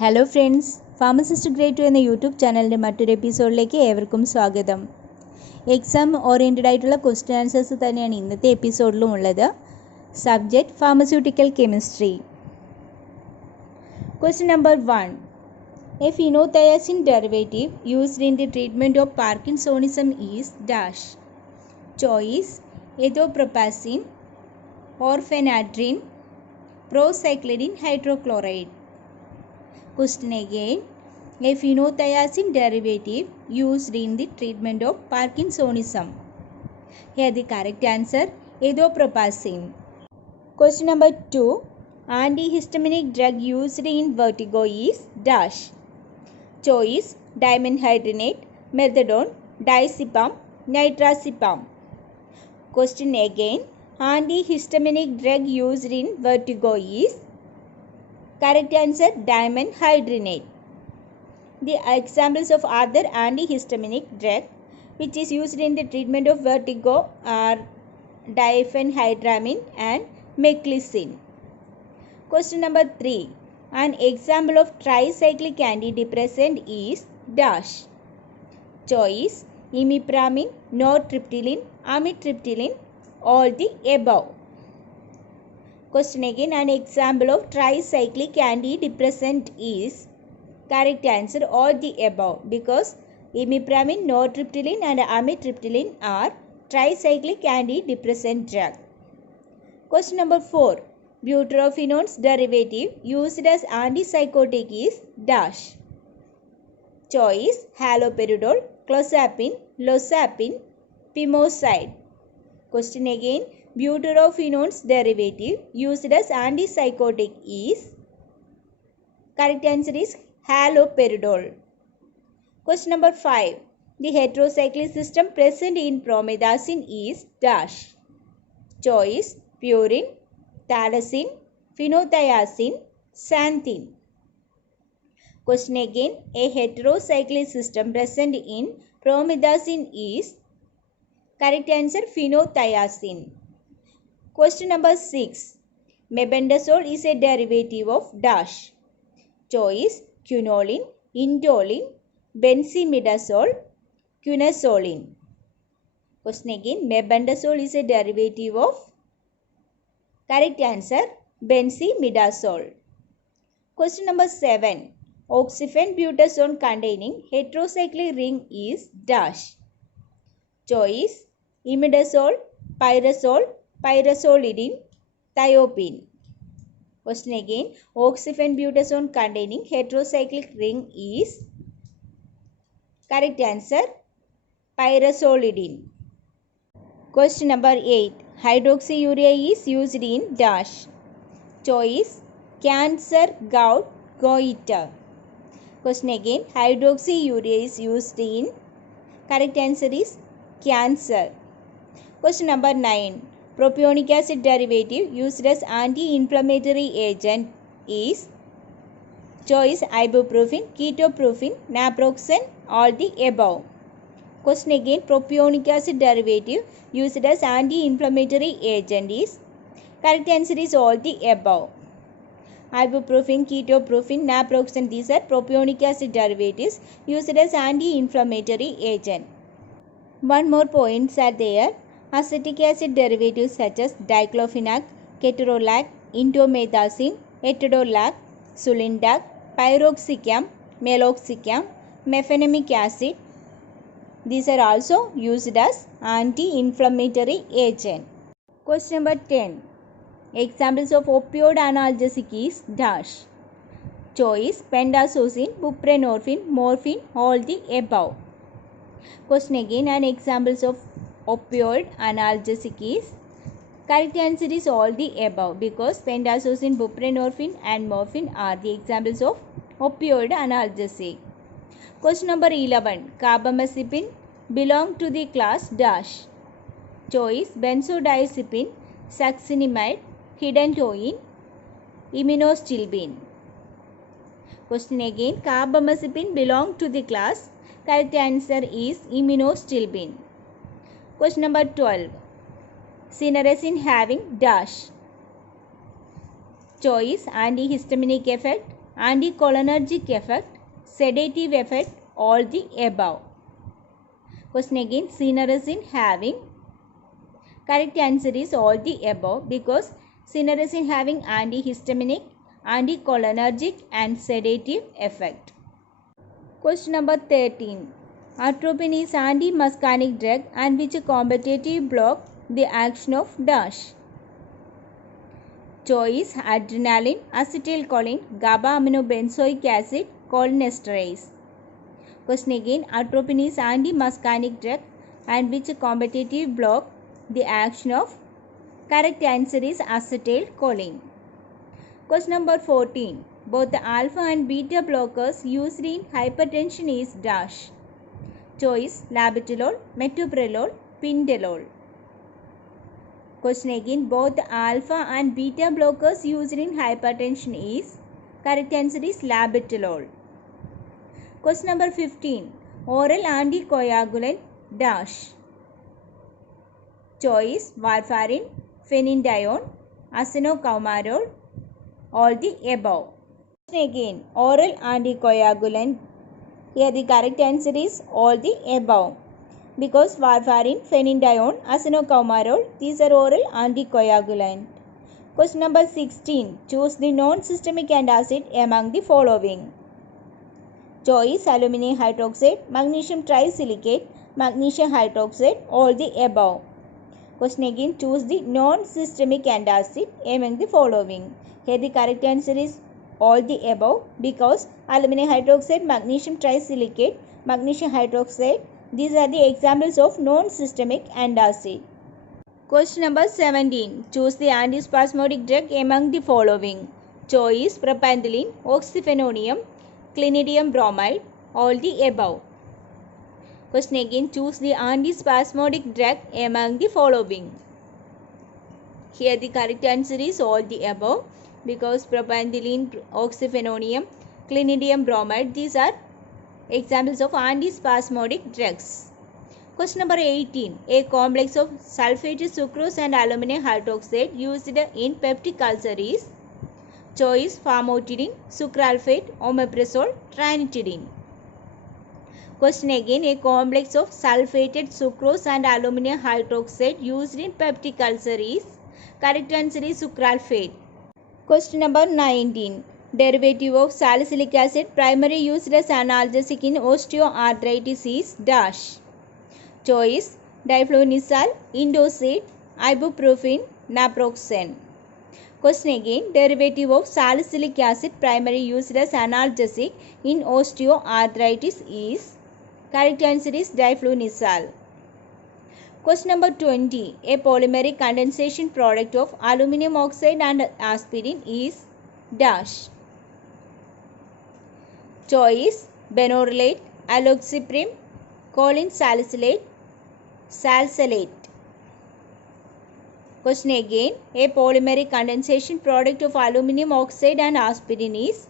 Hello friends, pharmacist grade 2 എന്ന YouTube ചാനലിൻ്റെ മറ്റൊരു എപ്പിസോഡിലേക്ക് ഏവർക്കും സ്വാഗതം. എക്സാം ഓറിയൻറ്റഡ് ആയിട്ടുള്ള ക്വസ്റ്റ്യൻ ആൻസേഴ്സ് തന്നെയാണ് ഇന്നത്തെ എപ്പിസോഡിലും ഉള്ളത്. Subject pharmaceutical chemistry. Question number 1. A phenothiazine derivative used in the treatment of Parkinsonism is dash. Choice: ethopropazine, orphenadrine, procyclidine hydrochloride. Question again. A phenothiazine derivative used in the treatment of Parkinsonism. Here the correct answer, ethopropazine. Question number 2. Antihistaminic drug used in vertigo is dash. Choice: dimenhydrinate, methadone, diazepam, nitrazepam. Question again. Antihistaminic drug used in vertigo is correct answer, dimenhydrinate. The examples of other antihistaminic drug which is used in the treatment of vertigo are diphenhydramine and meclizine. Question number 3. An example of tricyclic antidepressant is dash. Choice: imipramine, nortriptyline, amitriptyline, all the above. Question again. An example of tricyclic antidepressant is correct answer, all the above, because imipramine, nortriptyline and amitriptyline are tricyclic antidepressant drug. Question number 4. Butyrophenone's derivative used as antipsychotic is dash. Choice: haloperidol, clozapine, lozapine, pimoside. Question again. Butyrophenone's derivative used as antipsychotic is correct answer is haloperidol. Question number 5. The heterocyclic system present in promethazine is dash. Choice: purine, phthalocin, phenothiazine, xanthine. Question again. A heterocyclic system present in promethazine is correct answer, phenothiazine. Question number 6. Mebendazole is a derivative of dash. Choice: quinoline, indoline, benzimidazole, quinazoline. Question again. Mebendazole is a derivative of correct answer, benzimidazole. Question number 7. Oxyfen-butazone containing heterocyclic ring is dash. Choice: imidazole, pyrazole, pyrazolidine, thiopine. Question again. Oxyfen-butazone containing heterocyclic ring is correct answer, pyrazolidine. Question number 8. Hydroxyurea is used in dash. Choice: cancer, gout, goiter. Question again. Hydroxyurea is used in correct answer is cancer. Question number 9. Propionic acid derivative used as anti-inflammatory agent is choice: ibuprofen, ketoprofen, naproxen, all the above. Question again. Propionic acid derivative used as anti-inflammatory agent is correct answer is all the above. Ibuprofen, ketoprofen, naproxen, these are propionic acid derivatives used as anti-inflammatory agent. One more points are there. Acetic acid derivatives such as diclofenac, ketorolac, indomethacin, etodolac, sulindac, piroxicam, meloxicam, mefenamic acid, these are also used as anti-inflammatory agent. Question number 10. Examples of opioid analgesic is dash. Choice: pentazocine, buprenorphine, morphine, all the above. Question again. An examples of opioid analgesic is correct answer is all the above, because pentazocine, buprenorphine and morphine are the examples of opioid analgesic. Question number 11. Carbamazepine belong to the class dash. Choice: benzodiazepine, succinimide, hidantoin, imиnostilbene. Question again. Carbamazepine belong to the class, correct answer is imиnostilbene. Question number 12. Cinnarizine having dash. Choice: antihistaminic effect, anticholinergic effect, sedative effect, all the above. Question again, cinnarizine having, correct answer is all the above because cinnarizine having antihistaminic, anticholinergic and sedative effect. Question number 13. Atropine is anti-muscarinic drug and which competitive block the action of dash. Choice adrenaline, acetylcholine, GABA-aminobenzoic acid, cholinesterase. Question again, atropine is anti-muscarinic drug and which competitive block the action of, correct answer is acetylcholine. Question number 14. Both the alpha and beta blockers used in hypertension is dash. Choice labetalol, metoprolol, pindolol. Question again, both the alpha and beta blockers used in hypertension is, correct answer is labetalol. Question number 15. Oral anticoagulant dash. Choice warfarin, phenydione, azenocarbamarol, all the above. Question again, oral anticoagulant. Here the correct answer is all the above because warfarin, phenydione, azenocarbamarol, these are oral anticoagulant. Question number 16. Choose the non-systemic antacid among the following. Choice aluminum hydroxide, magnesium trisilicate, magnesium hydroxide, all the above. Question again, choose the non-systemic antacid among the following. Here the correct answer is all the above because aluminum hydroxide, magnesium trisilicate, magnesium hydroxide, these are the examples of non-systemic antacid. Question number 17. Choose the antispasmodic drug among the following. Choice propantolene, oxyphenonium, clinidium bromide, all the above. Question again, choose the antispasmodic drug among the following. Here the correct answer is all the above because propantolene, oxyphenonium, clinidium bromide, these are examples of antispasmodic drugs. Question number 18. A complex of sulfated sucrose and aluminum hydroxide used in peptic ulcer is. Choice famotidine, sucralfate, omeprazole, ranitidine. Question again, a complex of sulfated sucrose and aluminum hydroxide used in peptic ulcer is, correct answer is sucralfate. Question number 19. Derivative of salicylic acid primarily used as analgesic in osteoarthritis is dash. Choice diflunisal, indocid, ibuprofen, naproxen. Question again, derivative of salicylic acid primarily used as analgesic in osteoarthritis is, correct answer is diflunisal. Question number 20. A polymeric condensation product of aluminum oxide and aspirin is dash. Choice benorelate, aloxiprim, choline salicylate, salsalate. Question again, a polymeric condensation product of aluminum oxide and aspirin is,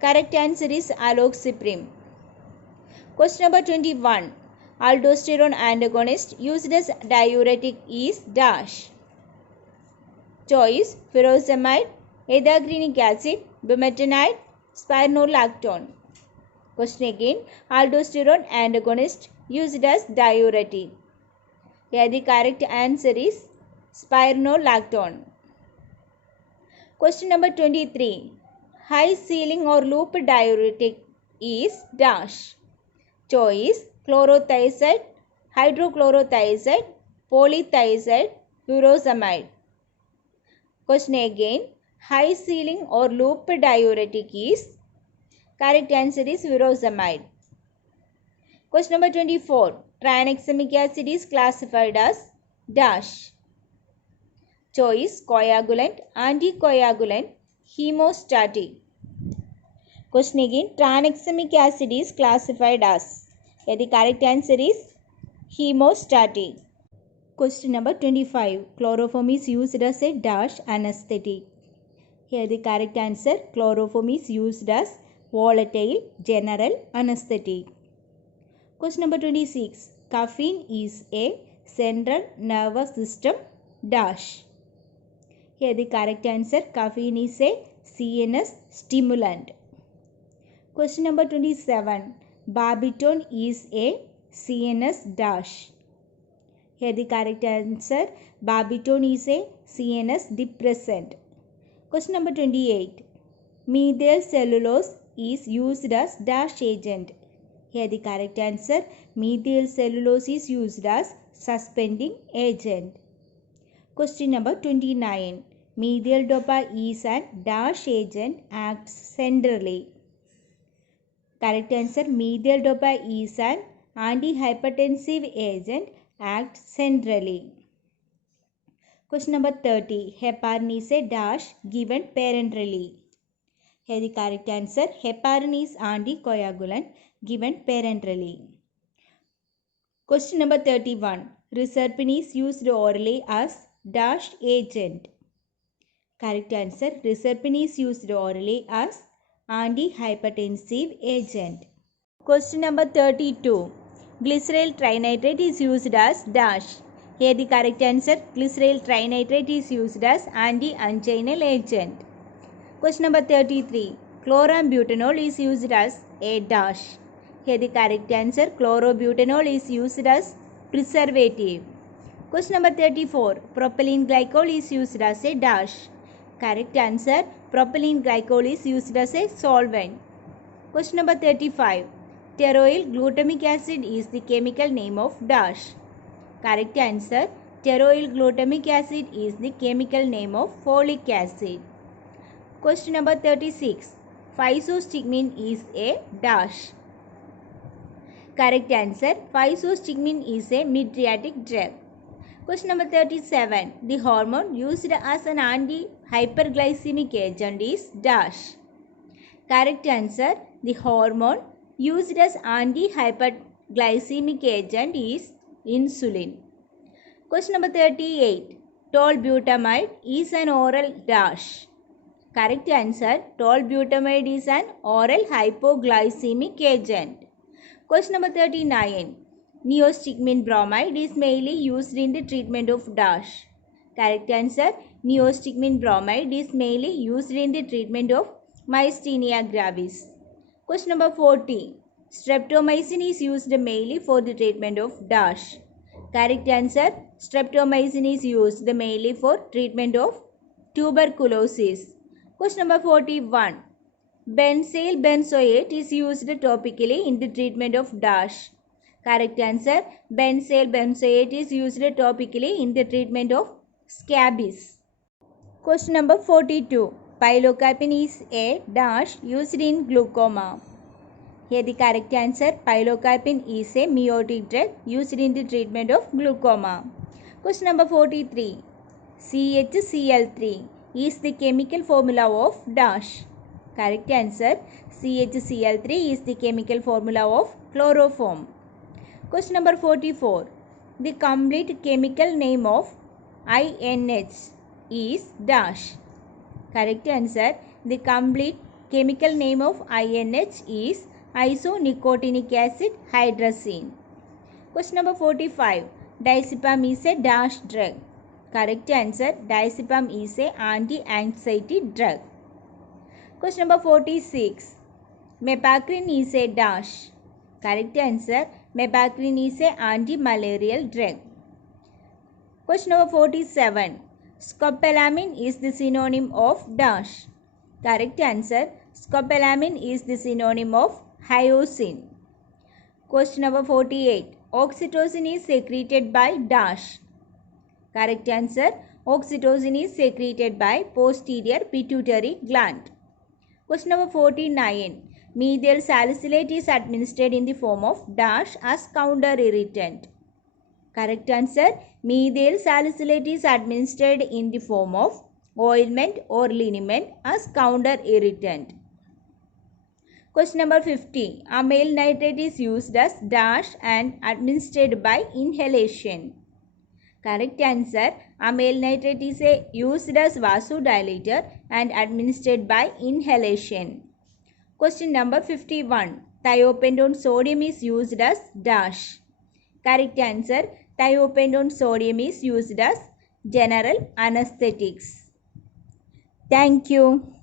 correct answer is aloxiprim. Question number 21. Aldosterone antagonist used as diuretic is dash. Choice furosemide, ethacrylic acid, bumetanide, spironolactone. Question again, aldosterone antagonist used as diuretic. Here the correct answer is spironolactone. Question number 23. High ceiling or loop diuretic is dash. Choice chlorothiazide, hydrochlorothiazide, polythiazide, furosemide. Question again, high ceiling or loop diuretic is, correct answer is furosemide. Question number 24. Tranexamic acid is classified as dash. Choice coagulant, anticoagulant, hemostatic. Question again, tranexamic acid is classified as. Here the correct answer is hemostatic. Question number 25. Chloroform is used as a dash anesthetic. Here the correct answer, chloroform is used as volatile general anesthetic. Question number 26. Caffeine is a central nervous system dash. Here the correct answer, caffeine is a CNS stimulant. Question number 27. Barbiton is a CNS dash. Here the correct answer. Barbiton is a CNS depressant. Question number 28. Methyl cellulose is used as dash agent. Here the correct answer. Methyl cellulose is used as suspending agent. Question number 29. Methyl dopa is an dash agent, acts centrally. Correct answer. Methyl dopa is an antihypertensive agent, acts centrally. Question number 30. Heparin is a dash given parenterally. Here the correct answer. Heparin is anticoagulant given parenterally. Question number 31. Reserpine is used orally as dash agent. Correct answer. Reserpine is used orally as antihypertensive agent. Question number 32. Glyceryl trinitrate is used as dash. Here the correct answer. Glyceryl trinitrate is used as anti-anginal agent. Question number 33. Chlorambutanol is used as a dash. Here the correct answer. Chlorobutanol is used as preservative. Question number 34. Propylene glycol is used as a dash. Correct answer. Propylene glycol is used as a solvent. Question number 35. Pteroyl glutamic acid is the chemical name of dash. Correct answer. Pteroyl glutamic acid is the chemical name of folic acid. Question number 36. Physostigmine is a dash. Correct answer. Physostigmine is a mydriatic drug. Question number 37. The hormone used as an anti-hyperglycemic agent is dash. Correct answer. The hormone used as anti-hyperglycemic agent is insulin. Question number 38. Tolbutamide is an oral dash. Correct answer. Tolbutamide is an oral hypoglycemic agent. Question number 39. Neostigmine bromide is mainly used in the treatment of dash. Correct answer. Neostigmine bromide is mainly used in the treatment of myasthenia gravis. Question number 40. Streptomycin is used mainly for the treatment of dash. Correct answer. Streptomycin is used mainly for treatment of tuberculosis. Question number 41. Benzyl benzoate is used topically in the treatment of dash. Correct answer. Benzyl benzoate is used topically in the treatment of scabies. Question number 42. Pilocarpine is a dash used in glaucoma. Here the correct answer. Pilocarpine is a meiotic drug used in the treatment of glaucoma. Question number 43. CHCl3 is the chemical formula of dash. Correct answer. CHCl3 is the chemical formula of chloroform. Question number 44. The complete chemical name of INH is dash. Correct answer. The complete chemical name of INH is isonicotinic acid hydrazine. Question number 45. Diazepam is a dash drug. Correct answer. Diazepam is a anti-anxiety drug. Question number 46. Mepacrin is a dash. Correct answer. Mepacrin is a anti-malarial drug. Question number 47. Scopolamine is the synonym of dash. Correct answer. Scopolamine is the synonym of hyoscine. Question number 48. Oxytocin is secreted by dash. Correct answer. Oxytocin is secreted by posterior pituitary gland. Question number 49. Methyl salicylate is administered in the form of dash as counter irritant. Correct answer. Methyl salicylate is administered in the form of ointment or liniment as counter irritant. Question number 50. Amyl nitrate is used as dash and administered by inhalation. Correct answer. Amyl nitrate is used as vasodilator and administered by inhalation. Question number 51. Thiopentone sodium is used as dash. Correct answer. Thiopentone sodium is used as general anesthetics. Thank you.